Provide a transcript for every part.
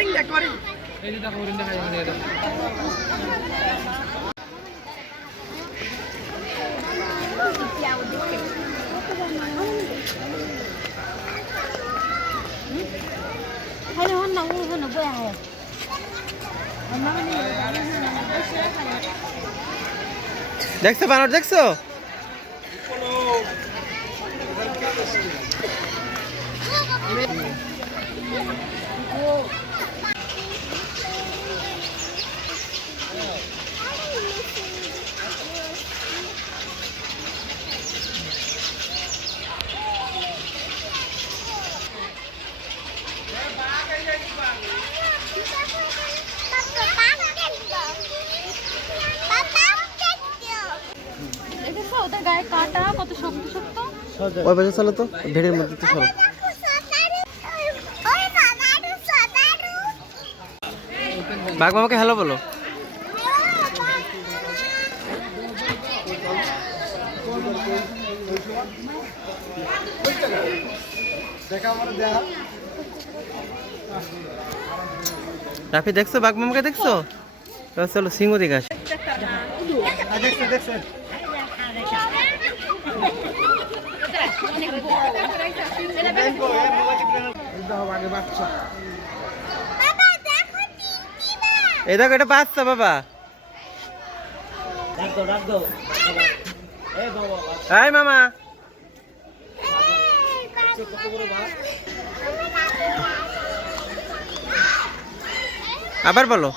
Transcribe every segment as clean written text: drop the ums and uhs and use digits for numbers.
এই যে দেখো হরিণ দেখা যাবে এটা। দেখছো বানর দেখছো? ওদের গায়ে কাটা কত শক্ত শক্ত। ওই পাশে চলো তো, ঢেড়ের মধ্যে তো চলো। বাঘ মামাকে হ্যালো বলো। রাফি দেখছো বাঘ মামাকে দেখছো? চলো সিংহ দিকে আসে। এই দেখো এটা বাচ্চা বাবা। এই মামা আবার বলো।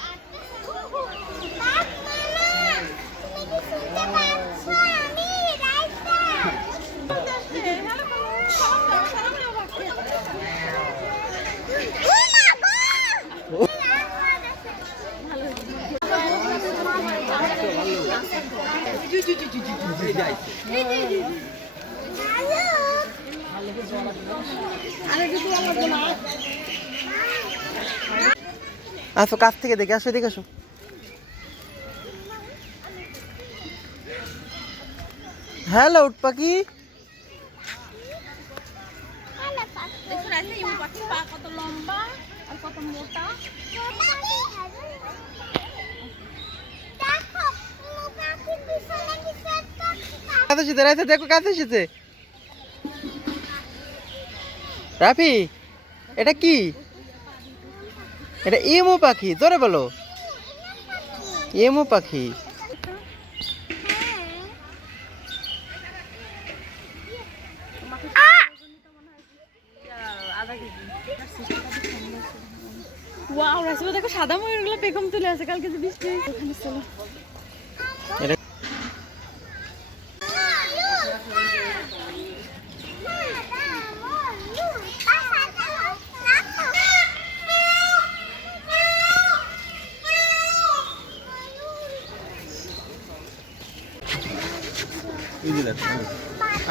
আসো কাছ থেকে দেখে আসো, এদিকে আসো। হ্যালো উট পাখি। কত লম্বা আর কত মোটা। দেখো কাছে এসেছে। রাফি এটা কি? এটা ইমু পাখি, জোরে বলো। ইমু পাখি। ওয়াও রাসিবা দেখো সাদা ময়ূরগুলো পেখম তুলে আছে, কালকে যে বৃষ্টি হয়েছে ওখানে চলো।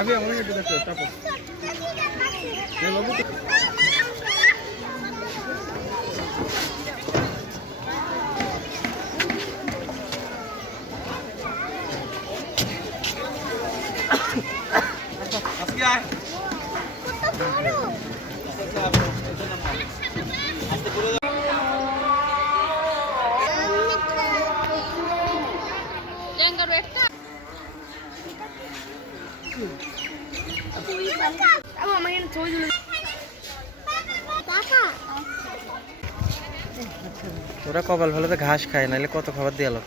আমি আমার একটু দেখতে তারপর আজকে আয় ওরা কপাল ভালো তো ঘাস খায়, নাহলে কত খাবার দিয়ে আলো।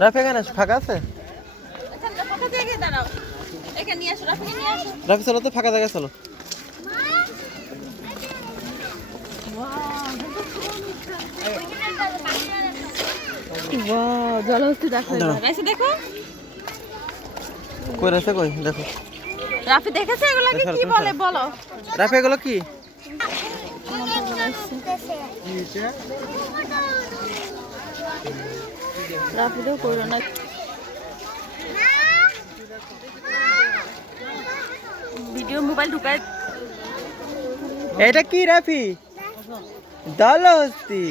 রাফি এখানে ফাঁকা আছে? রাফি চলো তো, ফাঁকা জায়গায় চলো। জলহস্তি দেখো দেখো কই আছে, কই দেখো। রাফি দেখেছে এগুলো কি বলে বলো? রাফি এগুলো কি? রাফি তো করো না। ভিডিও মোবাইল ঢুকায়। এটা কি রাফি? জলহস্তি।